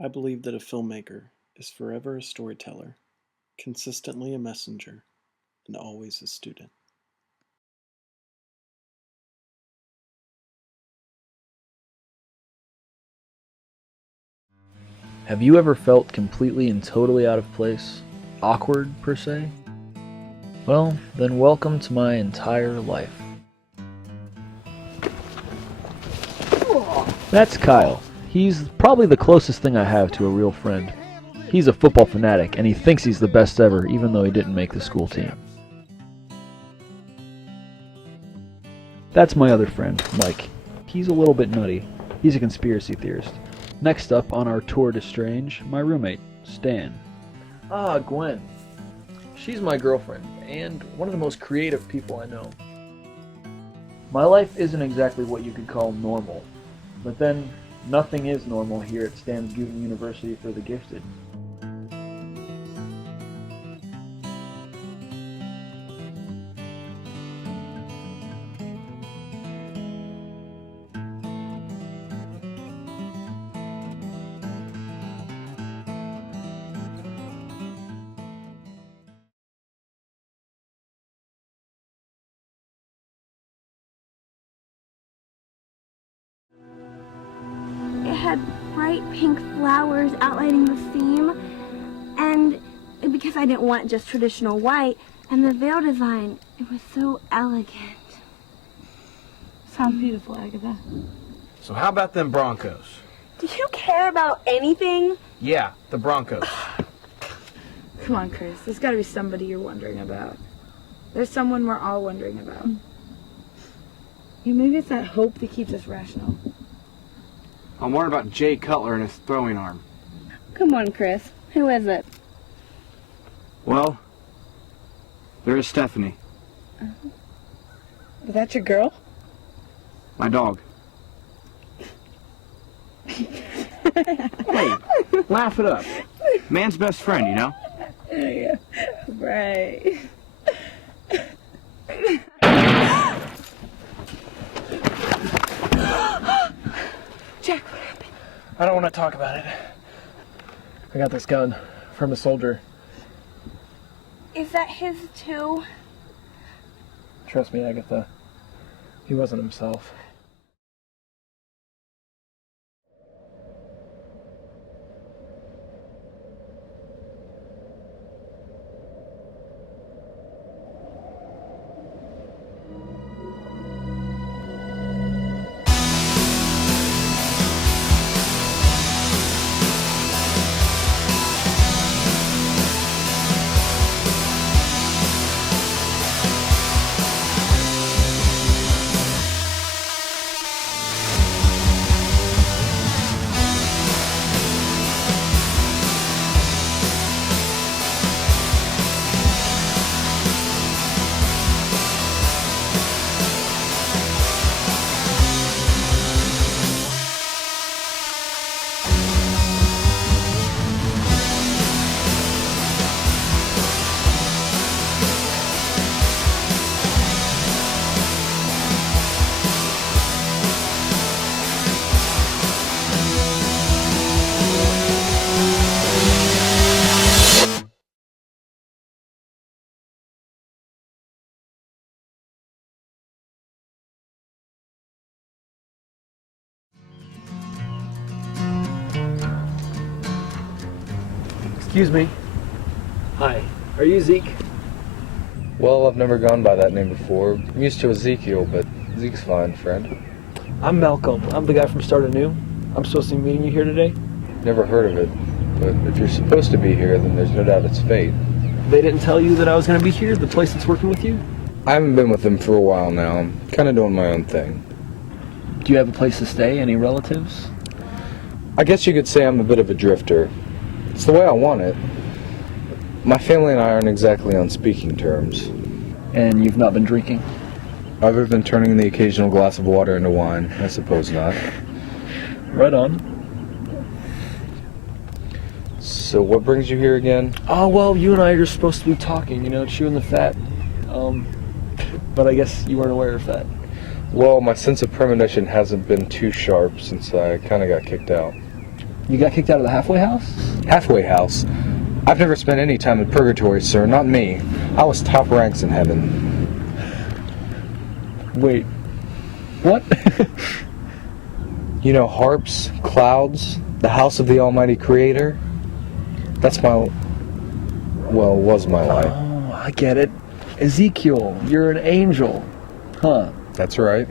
I believe that a filmmaker is forever a storyteller, consistently a messenger, and always a student. Have you ever felt completely and totally out of place? Awkward, per se? Well, then welcome to my entire life. That's Kyle. He's probably the closest thing I have to a real friend. He's a football fanatic, and he thinks he's the best ever, even though he didn't make the school team. That's my other friend, Mike. He's a little bit nutty. He's a conspiracy theorist. Next up on our tour de strange, my roommate, Stan. Ah, Gwen. She's my girlfriend, and one of the most creative people I know. My life isn't exactly what you could call normal, but then nothing is normal here at Stan's Guten University for the Gifted. It had bright pink flowers outlining the seam, and because I didn't want just traditional white, and the veil design, it was so elegant. Sounds beautiful, Agatha. So how about them Broncos? Do you care about anything? Yeah, the Broncos. Come on, Chris. There's got to be somebody you're wondering about. There's someone we're all wondering about. Yeah, maybe it's that hope that keeps us rational. I'm worried about Jay Cutler and his throwing arm. Come on, Chris. Who is it? Well, there is Stephanie, Is that your girl? my dog. Hey, laugh it up. Man's best friend, you know? Yeah, right. Jack, what happened? I don't want to talk about it. I got this gun from a soldier. Is that his too? Trust me, Agatha. He wasn't himself. Excuse me. Hi. Are you Zeke? Well, I've never gone by that name before. I'm used to Ezekiel, but Zeke's fine, friend. I'm Malcolm. I'm the guy from Start Anew. I'm supposed to be meeting you here today. Never heard of it, but if you're supposed to be here, then there's no doubt it's fate. They didn't tell you that I was going to be here, the place that's working with you? I haven't been with them for a while now. I'm kind of doing my own thing. Do you have a place to stay? Any relatives? I guess you could say I'm a bit of a drifter. It's the way I want it. My family and I aren't exactly on speaking terms. And you've not been drinking? Other than turning the occasional glass of water into wine, I suppose not. Right on. So what brings you here again? Oh, well, you and I are supposed to be talking, chewing the fat. But I guess you weren't aware of that. Well, my sense of premonition hasn't been too sharp since I kind of got kicked out. You got kicked out of the halfway house? Halfway house? I've never spent any time in purgatory, sir. Not me. I was top ranks in heaven. Wait. What? You know harps, clouds, the house of the Almighty Creator? That's my... well, was my life. Oh, I get it. Ezekiel, you're an angel. Huh. That's right.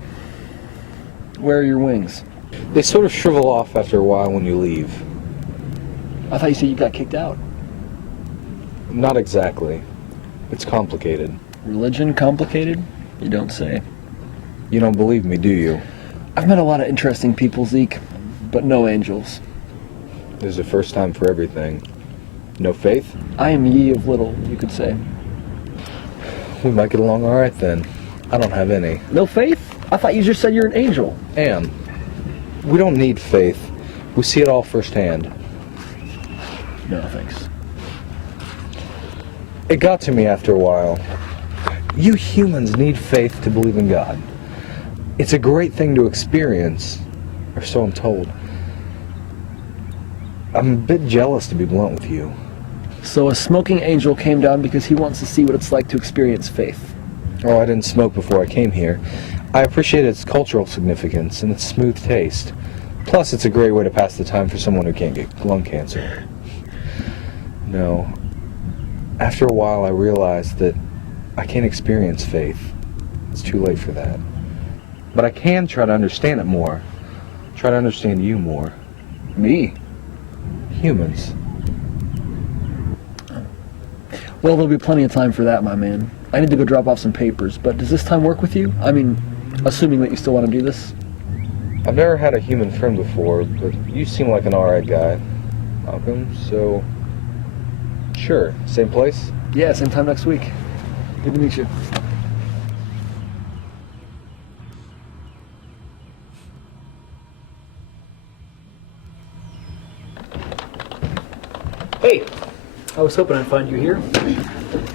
Where are your wings? They sort of shrivel off after a while when you leave. I thought you said you got kicked out. Not exactly. It's complicated. Religion complicated? You don't say. You don't believe me, do you? I've met a lot of interesting people, Zeke, but no angels. There's a first time for everything. No faith? I am ye of little, you could say. We might get along all right then. I don't have any. No faith? I thought you just said you're an angel. Am. We don't need faith. We see it all firsthand. No, thanks. It got to me after a while. You humans need faith to believe in God. It's a great thing to experience, or so I'm told. I'm a bit jealous, to be blunt with you. So a smoking angel came down because he wants to see what it's like to experience faith. Oh, I didn't smoke before I came here. I appreciate its cultural significance and its smooth taste. Plus, it's a great way to pass the time for someone who can't get lung cancer. No. After a while, I realized that I can't experience faith. It's too late for that. But I can try to understand it more. Try to understand you more. Me? Humans. Well, there'll be plenty of time for that, my man. I need to go drop off some papers, but does this time work with you? I mean, assuming that you still want to do this? I've never had a human friend before, but you seem like an alright guy, Malcolm, so... Sure. Same place? Yeah, same time next week. Good to meet you. Hey, I was hoping I'd find you here.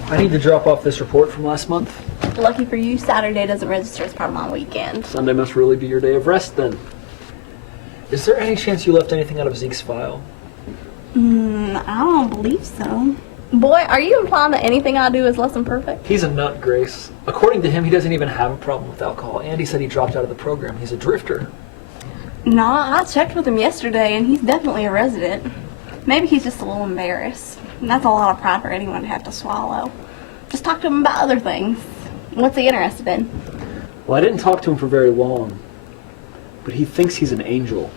I need to drop off this report from last month. Lucky for you, Saturday doesn't register as part of my weekend. Sunday must really be your day of rest then. Is there any chance you left anything out of Zeke's file? I don't believe so. Boy, are you implying that anything I do is less than perfect? He's a nut, Grace. According to him, he doesn't even have a problem with alcohol. Andy said he dropped out of the program. He's a drifter. Nah, I checked with him yesterday, and he's definitely a resident. Maybe he's just a little embarrassed. And that's a lot of pride for anyone to have to swallow. Just talk to him about other things. What's he interested in? Well, I didn't talk to him for very long, but he thinks he's an angel.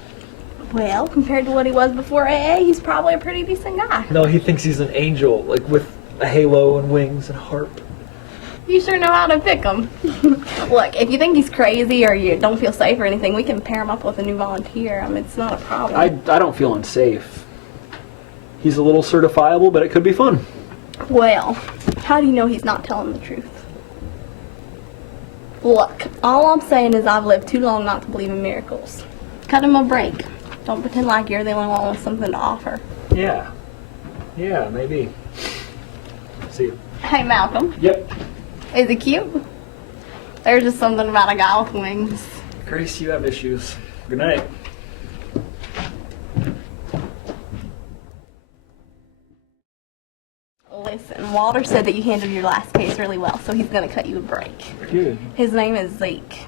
Well, compared to what he was before AA, he's probably a pretty decent guy. No, he thinks he's an angel, like with a halo and wings and harp. You sure know how to pick him. Look, if you think he's crazy or you don't feel safe or anything, we can pair him up with a new volunteer. I mean, it's not a problem. I don't feel unsafe. He's a little certifiable, but it could be fun. Well, how do you know he's not telling the truth? Look, all I'm saying is I've lived too long not to believe in miracles. Cut him a break. Don't pretend like you're the only one with something to offer. Yeah, maybe. See you. Hey, Malcolm. Yep. Is he cute? There's just something about a guy with wings. Grace, you have issues. Good night. Listen, Walter said that you handled your last case really well, so he's gonna cut you a break. Good. His name is Zeke.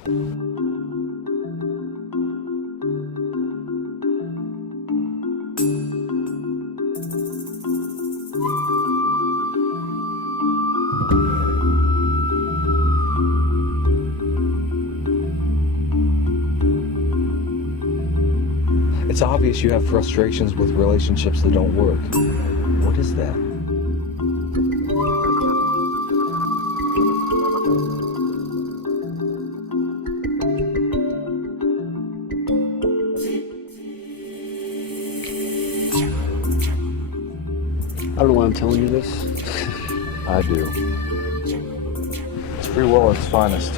It's obvious you have frustrations with relationships that don't work. What is that? I don't know why I'm telling you this. I do. It's free will at its finest.